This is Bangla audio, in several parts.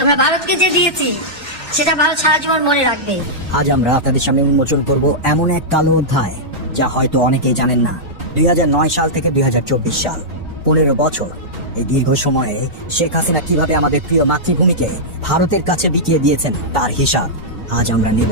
আমরা ভারতকে যে দিয়েছি সেটা ভারত সারা জীবন মনে রাখবে। আজ আমরা আপনাদের সামনে উন্মোচন করব এমন এক কালো অধ্যায় যা হয়তো অনেকেই জানেন না। 2009 সাল থেকে 2024 সাল 15 বছর, এই দীর্ঘ সময়ে শেখ হাসিনা কিভাবে আমাদের প্রিয় মাতৃভূমিকে ভারতের কাছে বিকিয়ে দিয়েছেন তার হিসাব আজ আমরা নেব।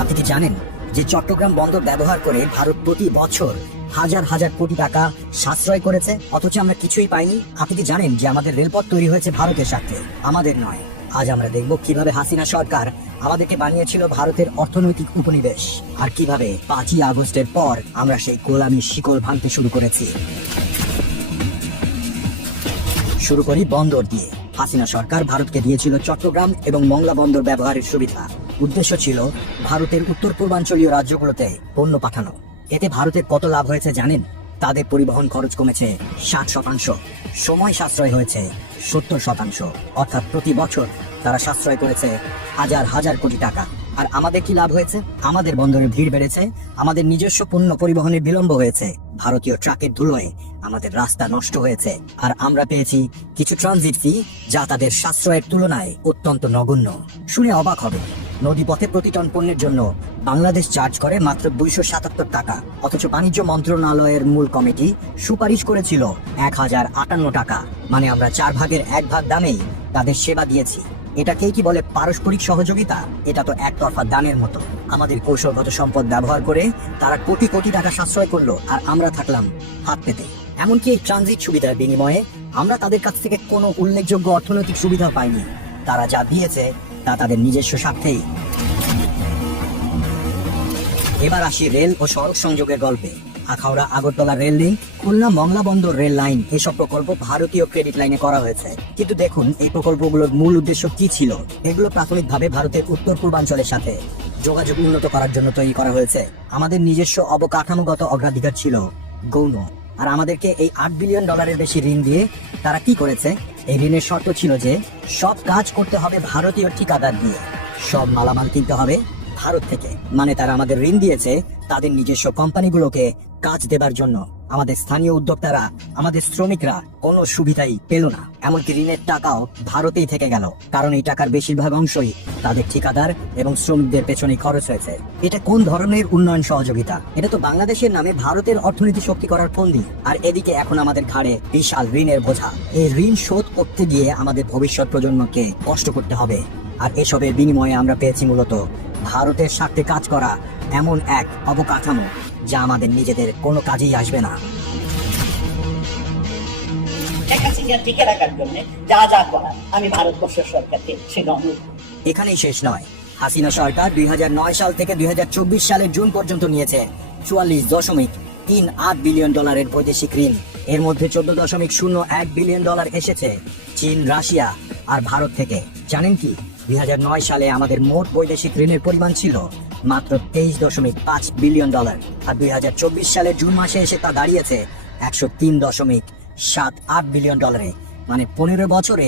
আপনি কি জানেন যে চট্টগ্রাম বন্দর ব্যবহার করে ভারত প্রতি বছর হাজার হাজার কোটি টাকা সাশ্রয় করেছে, অথচ আমরা কিছুই পাইনি? আপনি কি জানেন যে আমাদের রেলপথ তৈরি হয়েছে ভারতের স্বার্থে, আমাদের নয়? আজ আমরা দেখব কিভাবে হাসিনা সরকার আমাদেরকে বানিয়েছিল ভারতের অর্থনৈতিক উপনিবেশ, আর কিভাবে 5ই আগস্টের পর আমরা সেই গোলামীর শিকল ভাঙতে শুরু করেছি। শুরু করি বন্দর দিয়ে। হাসিনা সরকার ভারতকে দিয়েছিল চট্টগ্রাম এবং মংলা বন্দর ব্যবহারের সুবিধা। উদ্দেশ্য ছিল ভারতের উত্তর পূর্বাঞ্চলীয় রাজ্যগুলোতে পণ্য পাঠানো। এতে ভারতের কত লাভ হয়েছে জানেন? তাদের পরিবহন খরচ কমেছে 60%, সময় সাশ্রয় হয়েছে 70%, অর্থাৎ প্রতি বছর তারা সাশ্রয় করেছে হাজার হাজার কোটি টাকা। আর আমাদের কি লাভ হয়েছে? আমাদের বন্দরে ভিড় বেড়েছে, আমাদের নিজস্ব পণ্য পরিবহনে বিলম্ব হয়েছে, ভারতীয় ট্রাকের ধুলোয় আমাদের রাস্তা নষ্ট হয়েছে, আর আমরা পেয়েছি কিছু ট্রানজিট ফি যা তাদের সাশ্রয়ের তুলনায় অত্যন্ত নগণ্য। শুনে অবাক হবে, নদীপথে প্রতি টন পণ্যের জন্য বাংলাদেশ চার্জ করে মাত্র 277 টাকা, অথচ বাণিজ্য মন্ত্রণালয়ের মূল কমিটি সুপারিশ করেছিল 1058 টাকা। মানে আমরা 4 ভাগের 1 ভাগ দামেই তাদের সেবা দিয়েছি। এটাকেই কি বলে পারস্পরিক সহযোগিতা? এটা তো একতরফা দানের মতো। আমাদের কৌশলগত সম্পদ ব্যবহার করে তারা কোটি কোটি টাকা সাশ্রয় করলো, আর আমরা থাকলাম হাত পেতে। এমনকি এই ট্রানজিট সুবিধার বিনিময়ে আমরা তাদের কাছ থেকে কোনো উল্লেখযোগ্য অর্থনৈতিক সুবিধা পাইনি। তারা যা দিয়েছে তা তাদের নিজস্ব স্বার্থেই। এবার আসি রেল ও সড়ক সংযোগের গল্পে। আখাউড়া আগরতলা রেল লিঙ্ক, খুলনা মংলা বন্দর রেল লাইন, এসব প্রকল্প ভারতীয় ক্রেডিট লাইনে করা হয়েছে। কিন্তু দেখুন এই প্রকল্পগুলোর মূল উদ্দেশ্য কি ছিল? এগুলো প্রাথমিকভাবে ভারতের উত্তর পূর্বাঞ্চলের সাথে যোগাযোগ উন্নত করার জন্য তৈরি করা হয়েছে। আমাদের নিজস্ব অবকাঠামোগত অগ্রাধিকার ছিল গৌণ। আর আমাদেরকে এই $8 বিলিয়ন বেশি ঋণ দিয়ে তারা কি করেছে? এই ঋণের শর্ত ছিল যে সব কাজ করতে হবে ভারতীয় ঠিকাদার দিয়ে, সব মালামাল কিনতে হবে ভারত থেকে। মানে তারা আমাদের ঋণ দিয়েছে তাদের নিজস্ব কোম্পানিগুলোকে কাজ দেবার জন্য। আমাদের স্থানীয় উদ্যোক্তারা, আমাদের শ্রমিকরা কোনো সুবিধাই পেল না। এমনকি ঋণের টাকাও ভারতেই থেকে গেল, কারণ এই টাকার বেশিরভাগ অংশই তাদের ঠিকাদার এবং শ্রমিকদের পেছনে খরচ হয়েছে। এটা কোন ধরনের উন্নয়ন সহযোগিতা? এটা তো বাংলাদেশের নামে ভারতের অর্থনীতি শক্তি করার ফন্দি। আর এদিকে এখন আমাদের ঘাড়ে বিশাল ঋণের বোঝা। এই ঋণ শোধ করতে গিয়ে আমাদের ভবিষ্যৎ প্রজন্মকে কষ্ট করতে হবে। আর এসবের বিনিময়ে আমরা পেয়েছি মূলত ভারতের স্বার্থে কাজ করা এমন এক অবকাঠামো যা আমাদের নিজেদের কোনো কাজেই আসবে না। আমি ভারতবর্ষের সরকারকে সেটা এখানেই শেষ নয়। হাসিনা সরকার 2009 সাল থেকে 2024 সালের জুন পর্যন্ত নিয়েছে $44.38 বিলিয়ন বৈদেশিক ঋণ। এর মধ্যে $14.01 বিলিয়ন এসেছে চীন, রাশিয়া আর ভারত থেকে। জানেন কি, 2009 সালে আমাদের মোট বৈদেশিক ঋণের পরিমাণ ছিল মাত্র $23.5 বিলিয়ন, আর 2024 সালের জুন মাসে এসে তা দাঁড়িয়েছে $103.78 বিলিয়ন। মানে 15 বছরে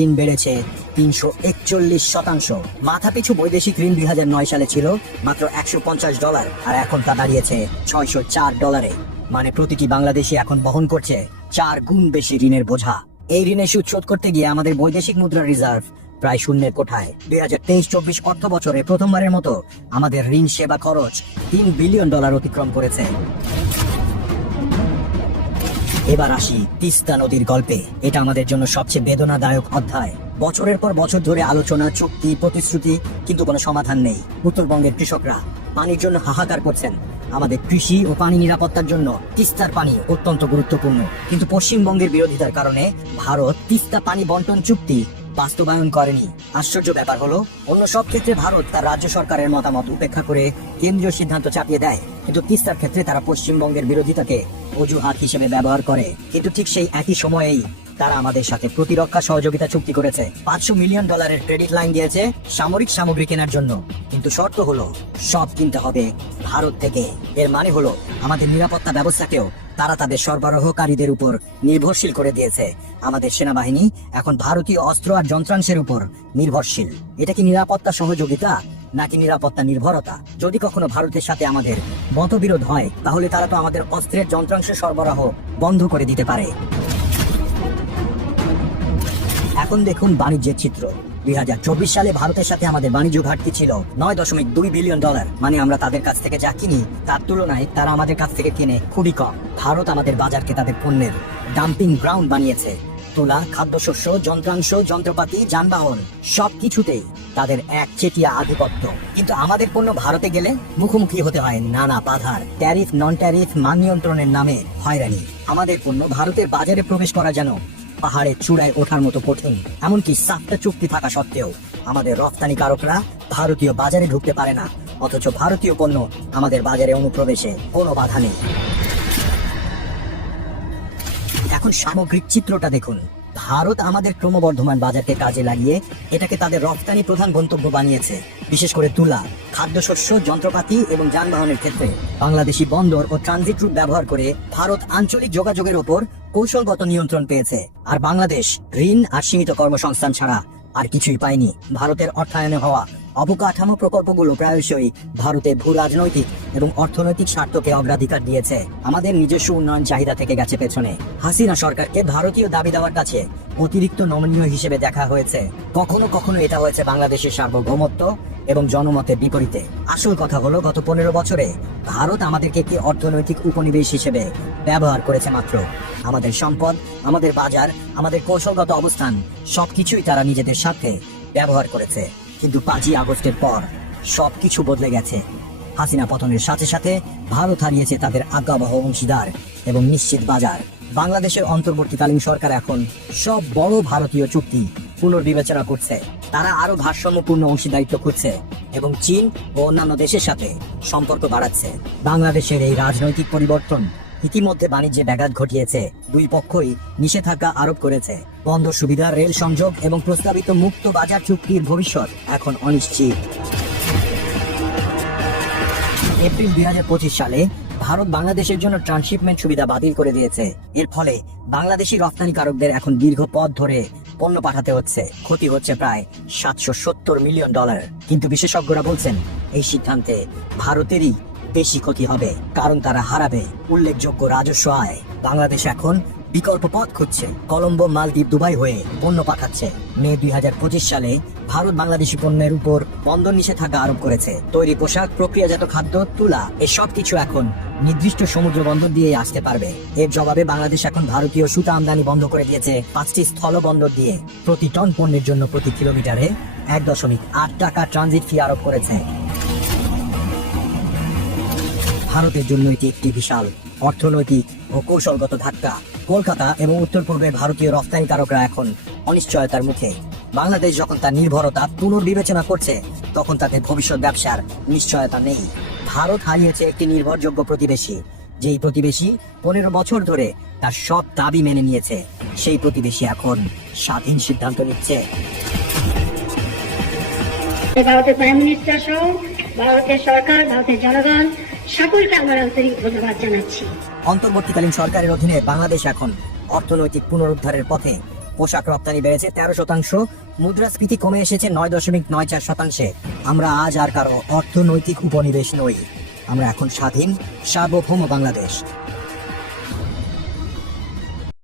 ঋণ বেড়েছে 341%। মাথাপিছু বৈদেশিক ঋণ 2009 সালে ছিল মাত্র $150, আর এখন তা দাঁড়িয়েছে $604। মানে প্রতিটি বাংলাদেশি এখন বহন করছে 4 গুণ বেশি ঋণের বোঝা। এই ঋণের সুদ শোধ করতে গিয়ে আমাদের বৈদেশিক মুদ্রার রিজার্ভ প্রায় শূন্যের কোঠায়। 2023-24 অর্থ বছরে প্রথমবারের মতো আমাদের ঋণ সেবা খরচ $3 বিলিয়ন অতিক্রম করেছে। এবার আসি তিস্তা নদীর গল্পে। এটা আমাদের জন্য সবচেয়ে বেদনাদায়ক অধ্যায়। বছরের পর বছর ধরে আলোচনা, চুক্তি, প্রতিশ্রুতি, কিন্তু কোনো সমাধান নেই। উত্তরবঙ্গের কৃষকরা পানির জন্য হাহাকার করছেন। আমাদের কৃষি ও পানি নিরাপত্তার জন্য তিস্তার পানি অত্যন্ত গুরুত্বপূর্ণ। কিন্তু পশ্চিমবঙ্গের বিরোধিতার কারণে ভারত তিস্তা পানি বন্টন চুক্তি বাস্তবায়ন করেনি। আশ্চর্য ব্যাপার হলো, অন্য সব ক্ষেত্রে ভারত তার রাজ্য সরকারের মতামত উপেক্ষা করে কেন্দ্রীয় সিদ্ধান্ত চাপিয়ে দেয়, কিন্তু তিস্তার ক্ষেত্রে তারা পশ্চিমবঙ্গের বিরোধিতাকে অজুহাত হিসেবে ব্যবহার করে। কিন্তু ঠিক সেই একই সময়েই তারা আমাদের সাথে প্রতিরক্ষা সহযোগিতা চুক্তি করেছে। $500 মিলিয়ন ক্রেডিট লাইন দিয়েছে সামরিক সামগ্রী কেনার জন্য, কিন্তু শর্ত হলো সব কিনতে হবে ভারত থেকে। এর মানে হলো আমাদের নিরাপত্তা ব্যবস্থাকেও তারা তাদের সরবরাহকারীদের উপর নির্ভরশীল করে দিয়েছে। আমাদের সেনাবাহিনী এখন ভারতীয় অস্ত্র আর যন্ত্রাংশের উপর নির্ভরশীল। এটা কি নিরাপত্তা সহযোগিতা নাকি নিরাপত্তা নির্ভরতা? যদি কখনো ভারতের সাথে আমাদের মতবিরোধ হয়, তাহলে তারা তো আমাদের অস্ত্রের যন্ত্রাংশ সরবরাহ বন্ধ করে দিতে পারে। এখন দেখুন বাণিজ্যের চিত্র। 2024 সালে ভারতের সাথে আমাদের বাণিজ্য ঘাটতি ছিল $9.2 বিলিয়ন। মানে আমরা তাদের কাছ থেকে যা কিনি তার তুলনায় তারা আমাদের কাছ থেকে কিনে খুবই কম। ভারত আমাদের বাজারকে তাদের পণ্যের ডাম্পিং গ্রাউন্ড বানিয়েছে। তুলা, খাদ্যশস্য, যন্ত্রাংশ, যন্ত্রপাতি, যানবাহন সবকিছুতেই তাদের একচেটিয়া আধিপত্য। কিন্তু আমাদের পণ্য ভারতে গেলে মুখোমুখি হতে হয় নানা বাধার। ট্যারিফ, নন ট্যারিফ, মান নিয়ন্ত্রণের নামে হয়রানি। আমাদের পণ্য ভারতের বাজারে প্রবেশ করা যেন পাহাড়ের চূড়ায় ওঠার মতো কঠিন। এমনকি সাফটা চুক্তি থাকা সত্ত্বেও আমাদের রপ্তানিকারকরা ভারতীয় বাজারে ঢুকতে পারে না, অথচ ভারতীয় পণ্য আমাদের বাজারে অনুপ্রবেশে কোনো বাধা নেই। এখন সামগ্রিক চিত্রটা দেখুন। ভারত আমাদের ক্রমবর্ধমান বাজারকে কাজে লাগিয়ে এটাকে তাদের রপ্তানি প্রধান গন্তব্য বানিয়েছে। বিশেষ করে তুলা, খাদ্যশস্য, যন্ত্রপাতি এবং যানবাহনের ক্ষেত্রে বাংলাদেশি বন্দর ও ট্রানজিট রুট ব্যবহার করে ভারত আঞ্চলিক যোগাযোগের ওপর কৌশলগত নিয়ন্ত্রণ পেয়েছে। আর বাংলাদেশ ঋণ আর সীমিত কর্মসংস্থান ছাড়া আর কিছুই পায়নি। ভারতের অর্থায়নে হওয়া অবকাঠামো প্রকল্পগুলো প্রায়শই ভারতের ভূ রাজনৈতিক এবং অর্থনৈতিক স্বার্থকে অগ্রাধিকার দিয়েছে। আমাদের নিজস্ব উন্নয়ন চাহিদা থেকে গেছে পেছনে। হাসিনা সরকারকে ভারতীয় দাবি দেওয়ার কাছে অতিরিক্ত নমনীয় হিসেবে দেখা হয়েছে। কখনো কখনো এটা হয়েছে বাংলাদেশের সার্বভৌমত্ব এবং জনমতের বিপরীতে। আসল কথা হলো, গত 15 বছরে ভারত আমাদেরকে একটি অর্থনৈতিক উপনিবেশ হিসেবে ব্যবহার করেছে মাত্র। আমাদের সম্পদ, আমাদের বাজার, আমাদের কৌশলগত অবস্থান সবকিছুই তারা নিজেদের সাথে ব্যবহার করেছে। কিন্তু 5ই আগস্টের পর সবকিছু বদলে গেছে। হাসিনা পতনের সাথে সাথে ভারত হারিয়েছে তাদের আজ্ঞাবহ অংশীদার এবং নিশ্চিত বাজার। বাংলাদেশের অন্তর্বর্তীকালীন সরকার এখন সব বড় ভারতীয় চুক্তি পুনর্বিবেচনা করছে। তারা আরো ভারসাম্যপূর্ণ অংশীদারিত্ব করছে এবং চীন ও অন্যান্য দেশের সাথে সম্পর্ক বাড়াচ্ছে। বাংলাদেশের এই রাজনৈতিক পরিবর্তন ইতিমধ্যে বাণিজ্যে ব্যাঘাত ঘটিয়েছে। দুই পক্ষই নিষেধাজ্ঞা আরোপ করেছে। বন্দর সুবিধা, রেল সংযোগ এবং প্রস্তাবিত মুক্ত বাজার চুক্তির ভবিষ্যৎ এখন অনিশ্চিত। এপ্রিল 2025 সালে ভারত বাংলাদেশের জন্য ট্রান্সশিপমেন্ট সুবিধা বাতিল করে দিয়েছে। এর ফলে বাংলাদেশি রপ্তানিকারকদের এখন দীর্ঘ পথ ধরে পণ্য পাঠাতে হচ্ছে। ক্ষতি হচ্ছে প্রায় $770 মিলিয়ন। কিন্তু বিশেষজ্ঞরা বলছেন এই সিদ্ধান্তে ভারতেরই বেশি ক্ষতি হবে, কারণ তারা হারাবে উল্লেখযোগ্য রাজস্ব আয়। বাংলাদেশ এখন বিকল্প পথ খুঁজছে। কলম্বো, মালদ্বীপ, দুবাই হয়ে পণ্য পাঠাচ্ছে। মে 2025 সালে ভারত বাংলাদেশি পণ্যের উপর বন্দর নিষেধাজ্ঞা আরোপ করেছে। তৈরি পোশাক, প্রক্রিয়াজাত খাদ্য, তুলা এসব কিছু এখন নির্দিষ্ট সমুদ্র বন্দর দিয়ে আসতে পারবে। এর জবাবে বাংলাদেশ এখন ভারতীয় সুতা আমদানি বন্ধ করে দিয়েছে 5টি স্থল বন্দর দিয়ে। প্রতি টন পণ্যের জন্য প্রতি কিলোমিটারে 1.8 টাকা ট্রানজিট ফি আরোপ করেছে। ভারতের জন্য এটি একটি বিশাল অর্থনৈতিক ও কৌশলগত ধাক্কা। কলকাতা এবং উত্তর পূর্বের ভারতীয় রপ্তানিকারকরা এখন অনিশ্চয়তার মুখে। বাংলাদেশ যখন তার নির্ভরতা পুনর্বিবেচনা করছে, তখন তাদের ভবিষ্যৎ ব্যবসার নিশ্চয়তা নেই। ভারত হারিয়েছে একটি নির্ভরযোগ্য প্রতিবেশী, যেই প্রতিবেশী 15 বছর ধরে তার সব দাবি মেনে নিয়েছে। সেই প্রতিবেশী এখন স্বাধীন সিদ্ধান্ত নিচ্ছে। ভারতের প্রাইম মিনিস্টার সহ ভারতের সরকার, ভারতের জনগণ সকলকে আমার আন্তরিক ধন্যবাদ জানাচ্ছি। অন্তর্বর্তীকালীন সরকারের অধীনে বাংলাদেশ এখন অর্থনৈতিক পুনরুদ্ধারের পথে। পোশাক রপ্তানি বেড়েছে 13%, মুদ্রাস্ফীতি কমে এসেছে 9.94%। আমরা আজ আর কারো অর্থনৈতিক উপনিবেশ নই। আমরা এখন স্বাধীন সার্বভৌম বাংলাদেশ।